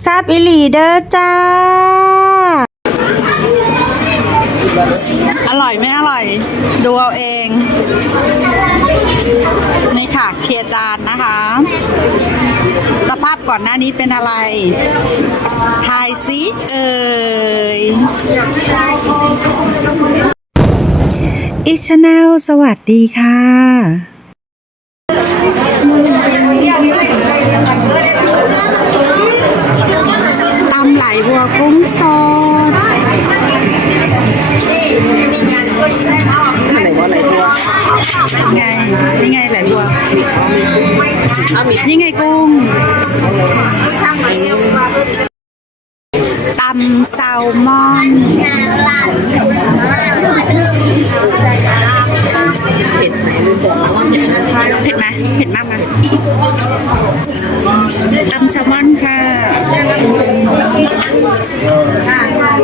แซบอิลีเดอร์จ้า อร่อยไม่อร่อย ดูเอาเอง นี่ค่ะเคลียร์จานนะคะ สภาพก่อนหน้านี้เป็นอะไร ทายซิเอ่ยอิชแนลสวัสดีค่ะำไหลบัวกุ้งสดไหน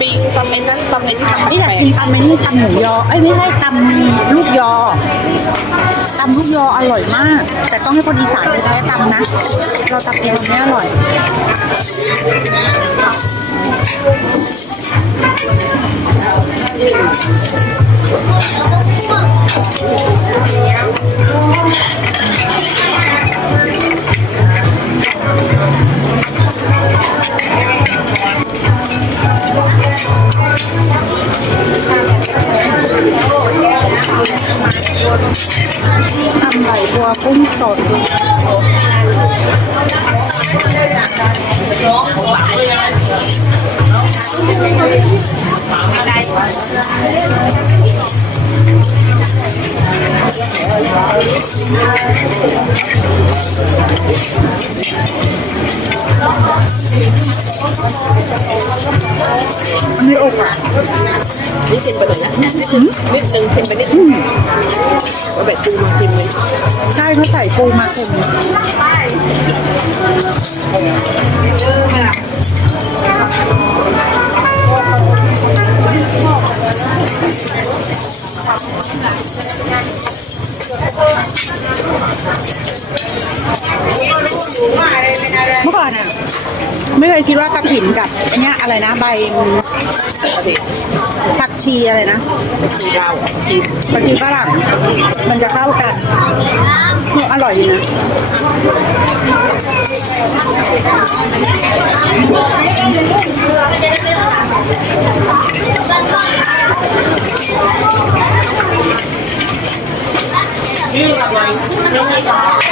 ปิงตำไอ้นั้นตำไอ้นี่ตำไม่อยากกินตำไอ้นี่ตำหมูยอเอ้ยไม่ใช่ตำลูกยอตำลูกยออร่อยมาก แต่ต้องให้คนอีสานแท้ๆตำนะ เราตำเองมันไม่อร่อย ทำไหลบัวกุ้งสดไม่ได้ อันนี้อกอะนี่เค็มไปหน่อยนะนิดนึงนิดนึงเค็มไปนิดนึงว่าแบบดูมากินเลยใช่เขาใส่ปูมาเค็มเยคิดว่ากระถินกับอันเนี้ยอะไรนะใบปกติผักชีอะไรนะมีเราผักชีฝรั่งมันจะเข้ากันอร่อยดีนะ「ไป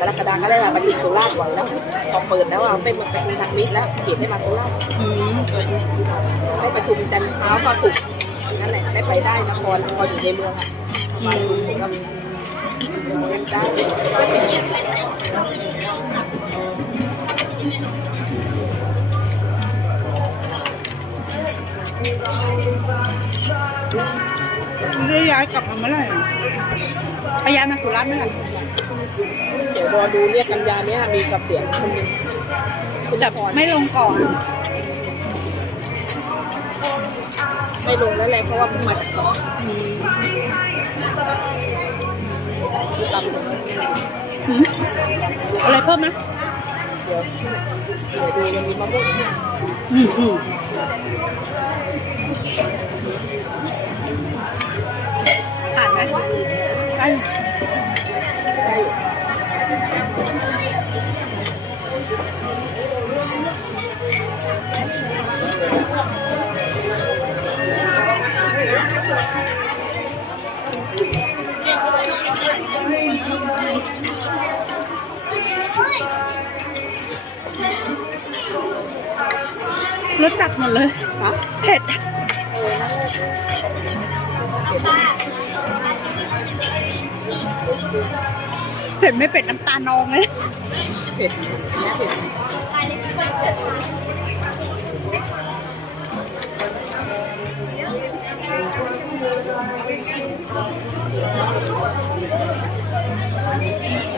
กรกฎาก็ได้มาประชุมสุราษฎร์บ่อยแล้วพอเปิดแล้วอะไปมาประชุมทางมิตรแล้วเขียนได้มาสุราษฎร์อืมให้ประชุมจันทร์เช้าก็ถูกนั่นแหละได้ไปได้นครพออยู่ในเมืองอะมาถึงก็ได้ Yeah. ได้ย้ายกลับมาเมื่อไหร่อะไปย้ายมาสุราษฎร์เมื่อไหร่เดี๋ยวรอดูเนี่ยกันยาเนี้ยมีกับเสียงคนหนึงคุณแต่พรไม่ลงก่อน ไม่ลงแล้วแหละเพราะว่าเพิ่งมาจากเกาะอืมตำเลยหืมอะไรเพิ่มไหมเดี๋ยวเดี๋ยวดูมันมีมะม่วงอืมอืม ผ่านไหม ผ็ดไม่เผ็ดน้ำตาลนองเลยเผ็ดเนี่ยเผ็ด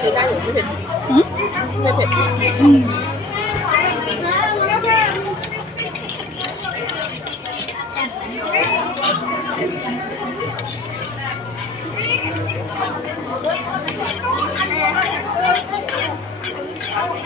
คือได้อยู่ไม่เผ็ดไม่เผ็ดอืม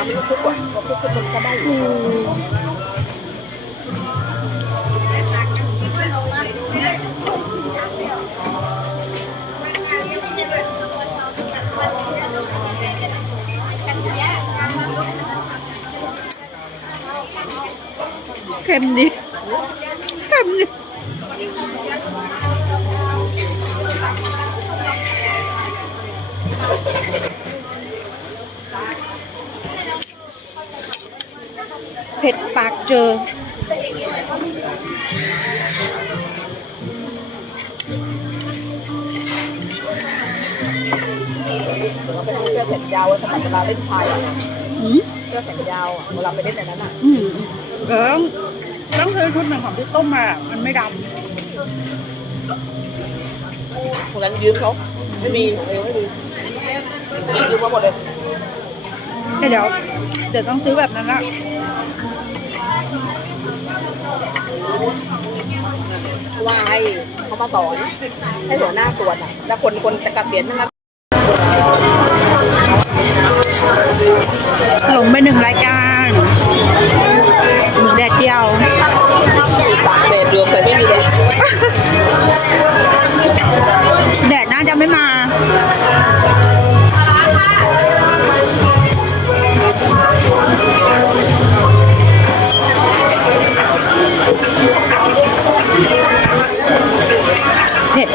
ำไม่ต้องคลุกอะพ เค็มดิเค็มดิเผ็ดปากเจอ เราไปทำเสื้อแขนยาวไว้สำหรับเวลาเล่นพายอะอืมเสื้อแขนยาวอะเวลาไปเล่นในนั้นอะอืมเออต้องซื้อชุดหนึ่งของที่ต้มมา มันไม่ดคนนั้นยืมเขาไม่มีของเองไม่มียืมมาหมดเลยำแต่เดี๋ยว เดี๋ยวต้องซื้อแบบนั้นละ ว่าให้เขามาสอน ให้หัวหน้าตรวจอะแล้วคนคนจะกระเตียนนั่นนะหลงไปหนึ่งรายการหมูแดดเดียวตากแดดเดือดเคยไม่มีเลยแดดน่าจะไม่มา เผ็ด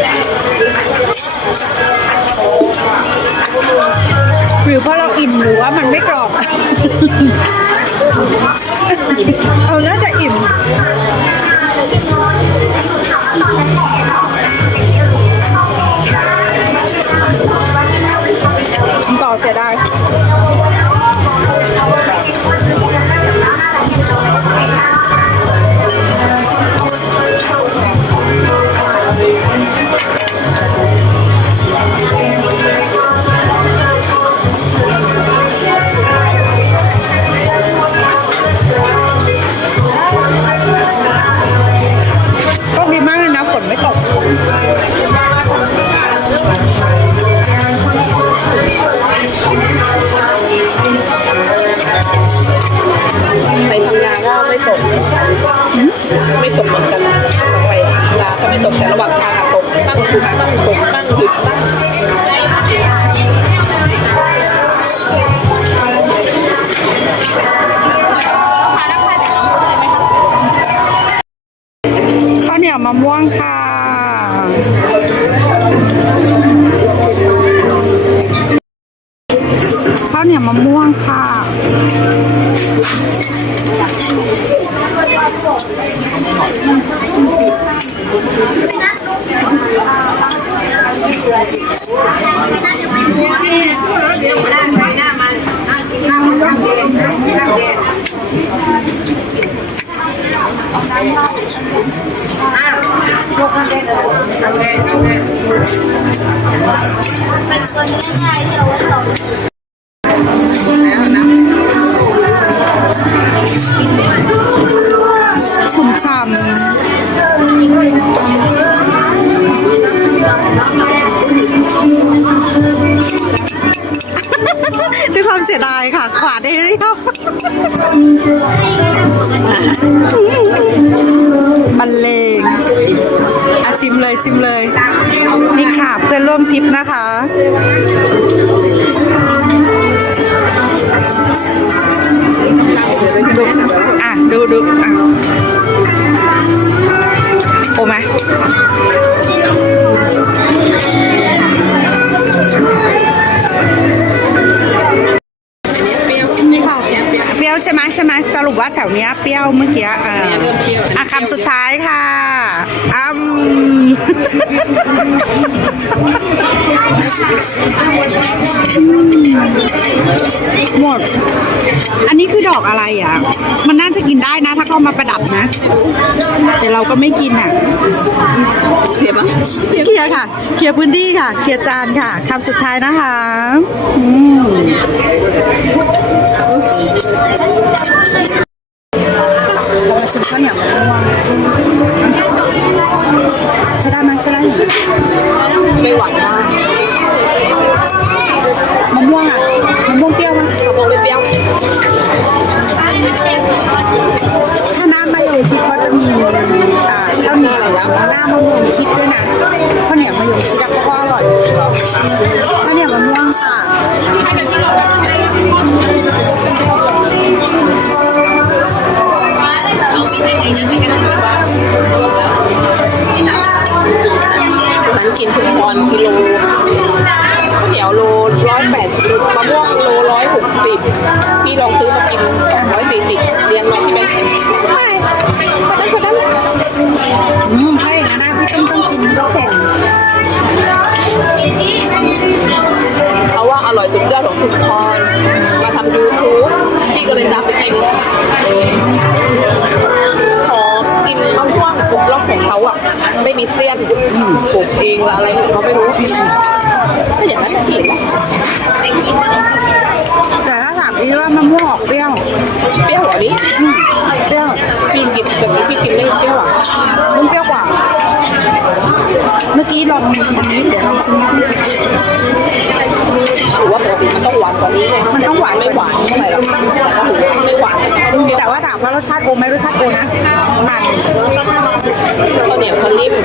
หรือเพราะเราอิ่มหรือว่ามันไม่กรอบอะ ไม่ตกเหมือนกันไปลาก็ไม่ตกแต่ระหว่างทางตกตั้งหุดตั้งตกตั้งหยุดตั้งข้าวเหนียวมะม่วงค่ะ มเสียดายค่ะขวาดได้เรียบบรรเลงอาชิมเลยชิมเลย นี่ค่ะเพื่อนร่วมทริปนะคะอะ ดูดูอะโอไหม ช่ไหมใช่ไหมสรุปว่าแถวเนี้ยเปรี้ยวเมื่อกี้เออเริ่มเปรี้ยวอะคำสุดท้ายค่ะอืมหมด อันนี้คือดอกอะไรอะ มันน่าจะกินได้นะ ถ้าเขามาประดับนะ แต่เราก็ไม่กินอะเดี๋ยวปะเดี๋ยวเคลียร์ค่ะ เคลียร์พื้นที่ค่ะ เคลียร์จานค่ะคำสุดท้ายนะคะ อืมเรามา ชิมข้าวเหนียวมะม่วงใช้ได้ไหมใช้ได้ไหมไม่หวานมากมะม่วงอะมะม่วงเปรี้ยวไหมมะม่วงเปรี้ยวถ้าน้ำมะยงชิดเขาจะมีอ่าข้าวเหนียวหน้ามะม่วงชิดด้วยนะข้าวเหนียวมะยงชิดอะก็อร่อยข้าวเหนียวมะม่วงค่ะ กินทุกวันกิโลข้าวเหนียวโลร้อยแปดสิบมะม่วงโลร้อยหกสิบพี่ลองซื้อมากินสองร้อยสี่สิบเลี้ยงน้องที่ไหมไม่คนนั้นคนนั้นอืมใช่อย่างนั้นะพี่ต้องต้องกินก็แข่งเขาว่าอร่อยสุดยอดของทุกคน ม่มีเสี้ยนปลูกเองละอะไรของเขาไม่รู้ถ้าอย่างนั้นผิดแต่ถ้าถามอีว่ามะม่วงออกเปรี้ยว เปรี้ยวเหรอนี่อืมเปรี้ยวพี่กินแบบนี้พี่กินไม่เปรี้ยวอะมันเปรี้ยวกว่า เมื่อกี้ลองอันนี้เดี๋ยวลองชิมนิดนึงหรือว่าปกติมันต้องหวานกว่านี้ไงมันต้องหวานไม่หวานเท่าไหร่หรอกแต่ก็ถือว่าไม่หวานแต่ไม่อืได้มเปรี้ยวแต่ว่าถามว่ารสชาติโอไหมรสชาติโอนะผ่าน ข้าวเหนียวเขานิ่ ม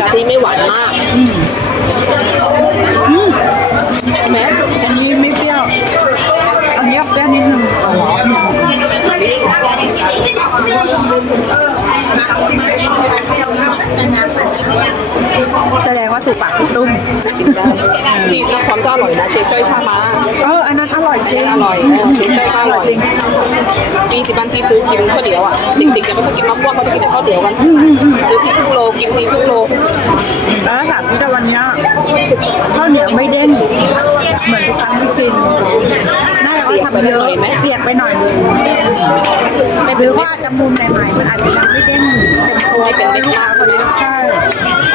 กะทิไม่หวานมากอืมอืมใช่ไหมอันนี้ไม่เปรี้ยว อันนี้ออกเปรี้ยวนิดนึง แสดงว่าถูกปากพี่ตุ้มกินได้ที่นครก็อร่อยนะเจ๊จ้อยท่ามาเอออันนั้นอร่อยจริงอร่อยเออเจ๊จ้อยก็อร่อยจริงปีที่บ้านที่ซื้อกินข้าวเหนียวอะเด็กๆจะไม่ค่อยกินมะม่วงเขาจะกินแต่ข้าวเหนียวกันหรือที่ครึ่งโลกินทีครึ่งโลแล้วถามที่แต่วันเนี้ยข้าวเหนียวไม่เด้งเหมือนทุกครั้งที่กินน่าจะว่าทำเยอะเปียกไปหน่อยนึงหรือว่าอาจจะมูลใหม่ๆมันอาจจะยังไม่เด้งเต็มตัวเพราะว่าลูกค้าคนนี้ใช่แต่ของเขา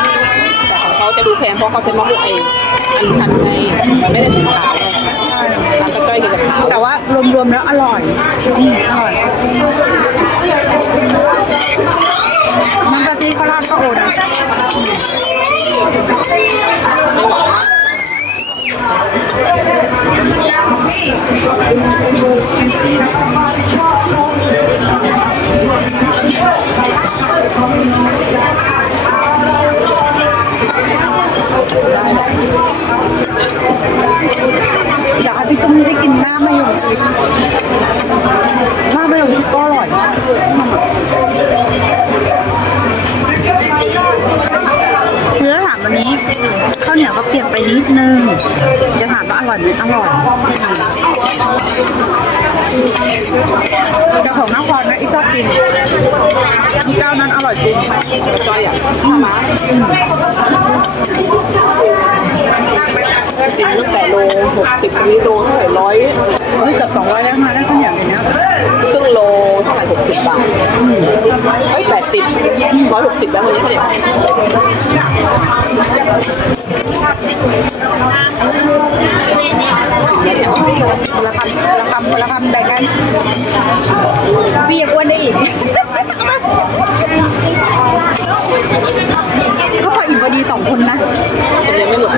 จะดูแพงเพราะเขาเป็นมะม่วงเองอันพันไงไม่ได้สีขาวไงร้านข้าวจ้อยกินกับขาวแต่ว่ารวมๆแล้วอร่อยอืมอร่อยน้ำกะทิเขาราดก็โอน แต่ของนครนะอีกชอบกินเจ้านั้นอร่อยจริงจอยอะข้าวม้ากินตั้งแต่โลหกสิบนี้โลเท่าไหร่ร้อยเฮ้ยเกับสองร้อยแล้วค่ะได้ข้าวเหนียวอย่างเนี้ยครึ่งโลเท่าไหร่หกสิบบาทเฮ้ยแปดสิบร้อยหกสิบแล้ววันนี้เขาเนี่ย คนละคำคนละคำคนละคำแบ่งกันพี่ยังอ้วนได้อีกก็พออิ่มพอดีสองคนนะเยังไม่หมด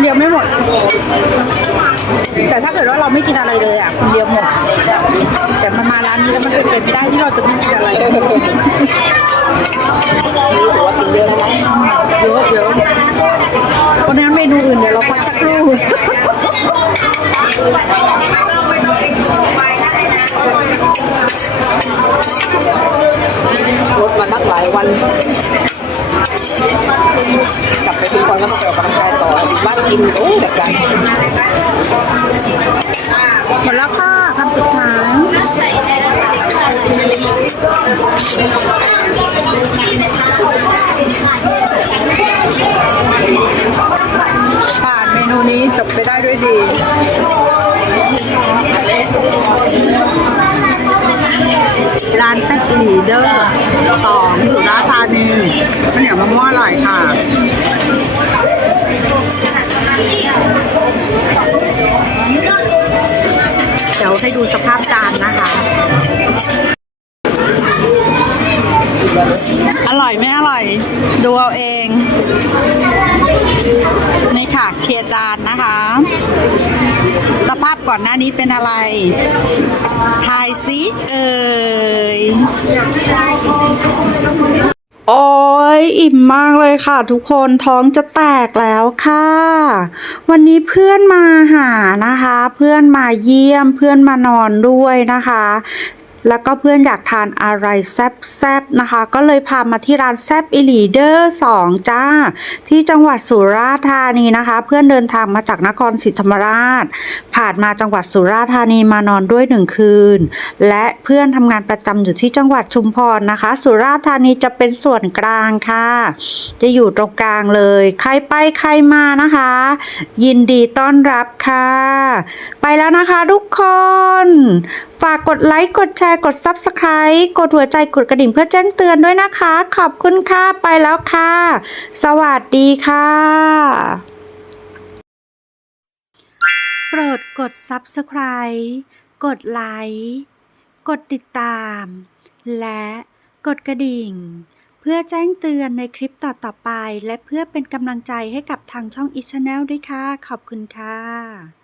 เดียวไม่หมด แต่ถ้าเกิดว่าเราไม่กินอะไรเลยอะคนเดียวหมดแต่มันมาร้านนี้แล้วมันเป็นไปไม่ได้ที่เราจะไม่กินอะไรนี่ถือว่ากินเยอะแล้วนะเยอะเยอะเพราะฉะนั้นเมนูอื่นเดี๋ยวเราพักสักครู่รถมานักหลายวัน กลับไปทุกคนก็ต้องไปออกกำลังกายต่อบ้านกินโอ้ยแต่ใจหมดแล้วค่ะคำสุดท้ายผ่านเมนูนี้จบไปได้ด้วยดีร้านแซ่บอีเดอร์สองสุราษฎร์ธาน เหนียวมะม่วงอร่อยค่ะเดี๋ยวให้ดูสภาพจานนะคะ อร่อยไม่อร่อย ดูเอาเอง นี่ค่ะเคลียร์จานนะคะ สภาพก่อนหน้านี้เป็นอะไร ทายซิเอ่ยโอ้ยอิ่มมากเลยค่ะ ทุกคนท้องจะแตกแล้วค่ะ วันนี้เพื่อนมาหานะคะ เพื่อนมาเยี่ยมเพื่อนมานอนด้วยนะคะ แล้วก็เพื่อนอยากทานอะไรแซ่บๆนะคะ ก็เลยพามาที่ร้านแซ่บอิลีเดอร์สองจ้า ที่จังหวัดสุราษฎร์ธานีนะคะ เพื่อนเดินทางมาจากนครศรีธรรมราช ผ่านมาจังหวัดสุราษฎร์ธานีมานอนด้วยหนึ่งคืน และเพื่อนทำงานประจำอยู่ที่จังหวัดชุมพรนะคะ สุราษฎร์ธานีจะเป็นส่วนกลางค่ะ จะอยู่ตรงกลางเลย ใครไปใครมานะคะ ยินดีต้อนรับค่ะ ไปแล้วนะคะทุกคน ฝากกดไลค์กดแชร์กด Subscribe กดหัวใจกดกระดิ่งเพื่อแจ้งเตือนด้วยนะคะ ขอบคุณค่ะไปแล้วค่ะ สวัสดีค่ะ โปรดกด Subscribe กดไลค์กดติดตาม และกดกระดิ่ง เพื่อแจ้งเตือนในคลิปต่อๆไป และเพื่อเป็นกำลังใจให้กับทางช่อง e c h a n n e l ด้วยค่ะ ขอบคุณค่ะ